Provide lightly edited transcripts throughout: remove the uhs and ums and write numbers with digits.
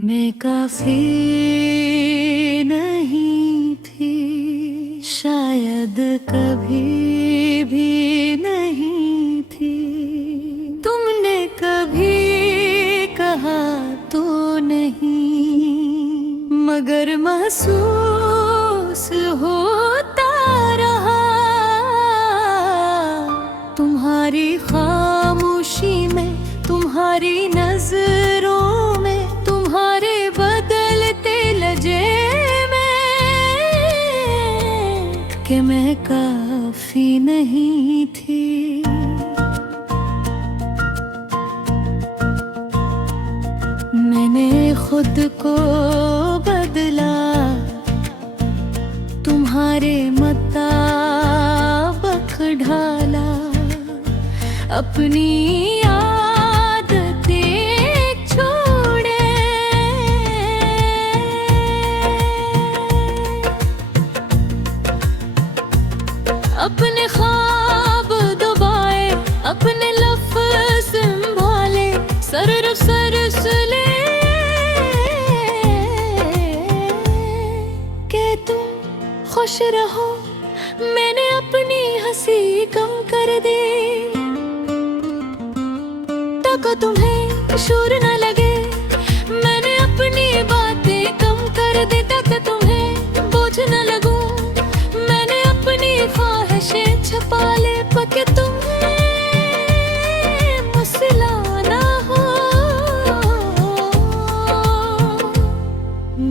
मैं काफी नहीं थी, शायद कभी भी नहीं थी। तुमने कभी कहा तो नहीं, मगर महसूस होता रहा। तुम्हारी खामोशी में, तुम्हारी नजरों में, तुम्हारे बदलते लहजे में, कि मैं काफी नहीं थी। मैंने खुद को बदला, तुम्हारे मुताबिक ढाला। अपनी आदतें छोड़े, अपने ख्वाब दबाए, अपने लफ्ज़ संभाले, सरसले के तुम खुश रहो। मैंने अपनी हंसी कम कर दी, ताकि तुम्हें शोर न लगे। मैंने अपनी बातें कम कर दी, ताकि तुम्हें बोझ न लगूं। मैंने अपनी ख्वाहिशें छुपा ले, पके तुम्हें मसला ना हो।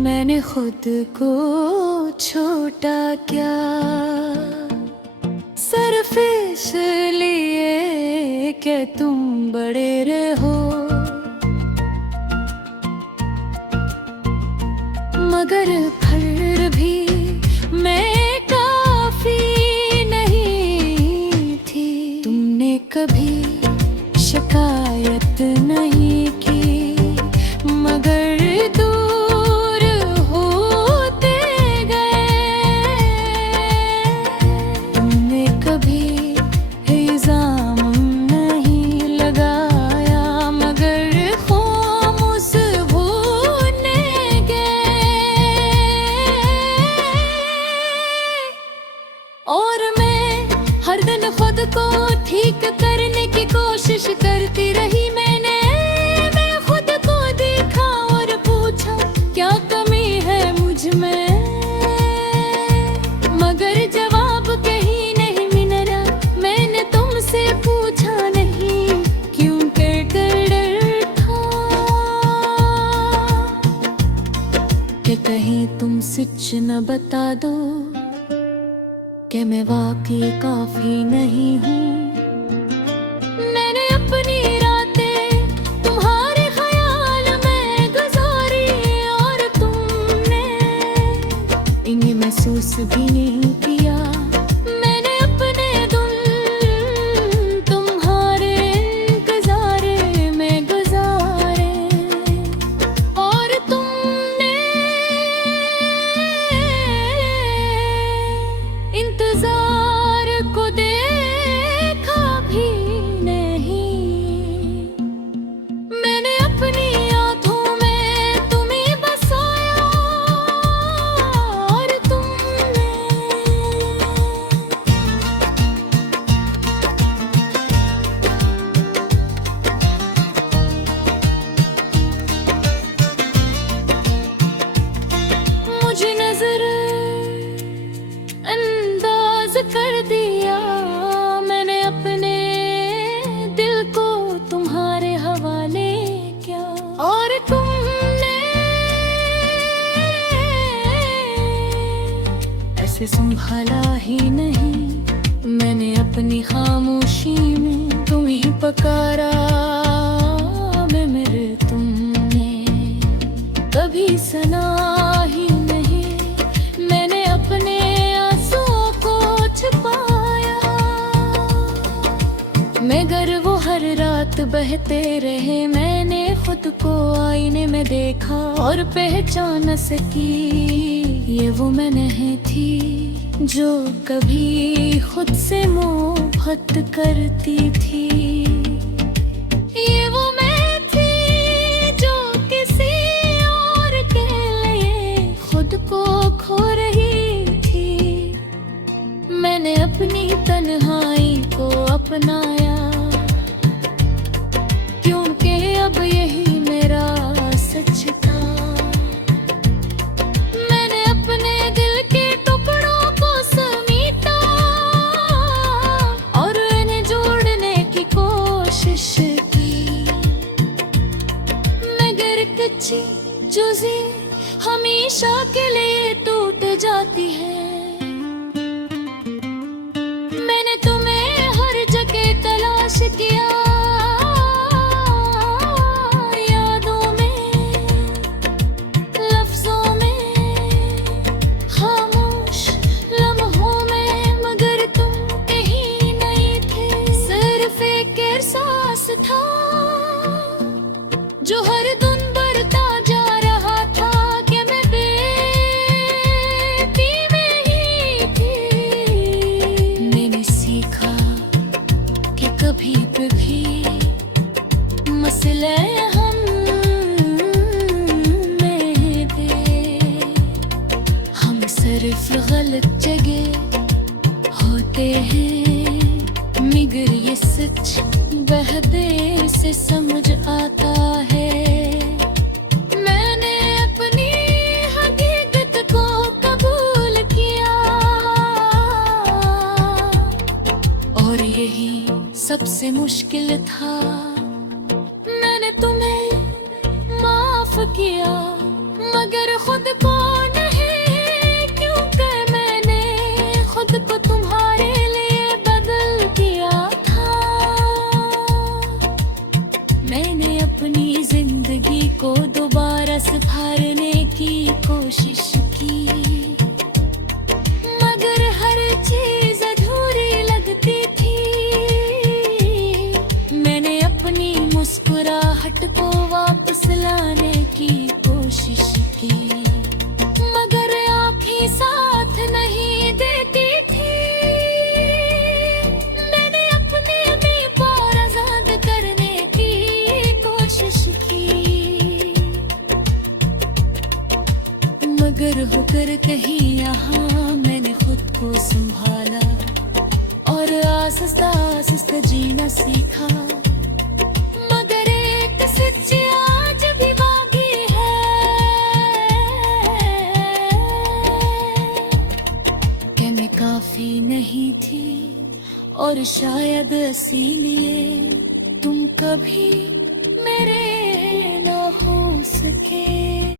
मैंने खुद को छोटा क्या, सिर्फ इसलिए कि तुम बड़े रहो। मगर फिर भी मैं काफी नहीं थी। तुमने कभी शिकायत नहीं की, मगर दूर होते गए। तुमने कभी इल्जाम नहीं लगाया, मगर खामोश होने गए। और मैं हर दिन खुद को ठीक करने की कोशिश करती रही। मैं खुद को देखा और पूछा, क्या कमी है मुझ में? मगर जवाब कहीं नहीं मिला। मैंने तुमसे पूछा नहीं, क्यों कर डर था कि कहीं तुम सच न बता दो कि मैं वाकई काफी नहीं हूँ। मैंने अपनी रातें तुम्हारे ख्याल में गुजारी, और तुमने इन्हें महसूस भी नहीं किया। मैंने अपने दिन तुम्हारे इंतजार में गुजारे, और तुमने इंतजार को देखा भी नहीं। मैंने अपनी आंखों में तुम्हें बसाया, और तुमने मुझे नजर अंदाज कर दिया। मैंने अपने दिल को तुम्हारे हवाले किया, और तुमने ऐसे संभाला ही नहीं। मैंने अपनी खामोशी में तुम्हें पकारा। मैं मेरे तुमने कभी सुना ही नहीं। मैंने अपने आंसुओं को छुपाया, मगर वो हर रात बहते रहे। मैंने खुद को आईने में देखा और पहचान सकी, ये वो मैं नहीं थी जो कभी खुद से मोहब्बत करती थी। ये वो मैं थी जो किसी जुज़ी हमेशा के लिए टूट जाती है। मैंने तुम्हें हर जगह तलाश किया, यादों में, लफ्जों में, खामोश लम्हों में, मगर तुम कहीं नहीं थे। सिर्फ एक एहसास था जो हर दिन बढ़ता जा रहा था कि मैं बेबी में ही थी। मैंने सीखा कि कभी भी मसले हम में थे, हम सिर्फ गलत जगह होते हैं, मगर ये सच बहदे से समझ आता है। मैंने अपनी हकीकत को कबूल किया और यही सबसे मुश्किल था। मैंने तुम्हें माफ किया मगर खुद को नहीं, क्योंकि मैंने खुद को तुम्हारे लिए बदल दिया था। मैंने अपनी जिंदगी को दोबारा संभालने की कोशिश की, मगर हर चीज अधूरी लगती थी। मैंने अपनी मुस्कुराहट को वापस लाने की कोशिश की, मगर आप ही साथ नहीं देती थी। मैंने अपने भी पार आजाद करने की कोशिश की, मगर होकर कहीं यहाँ मैंने खुद को संभाला और आहिस्ता आहिस्ता जीना सीखा। मगर एक सच्ची आज भी बाकी है कि मैं काफी नहीं थी और शायद इसीलिए तुम कभी मेरे ना हो सके।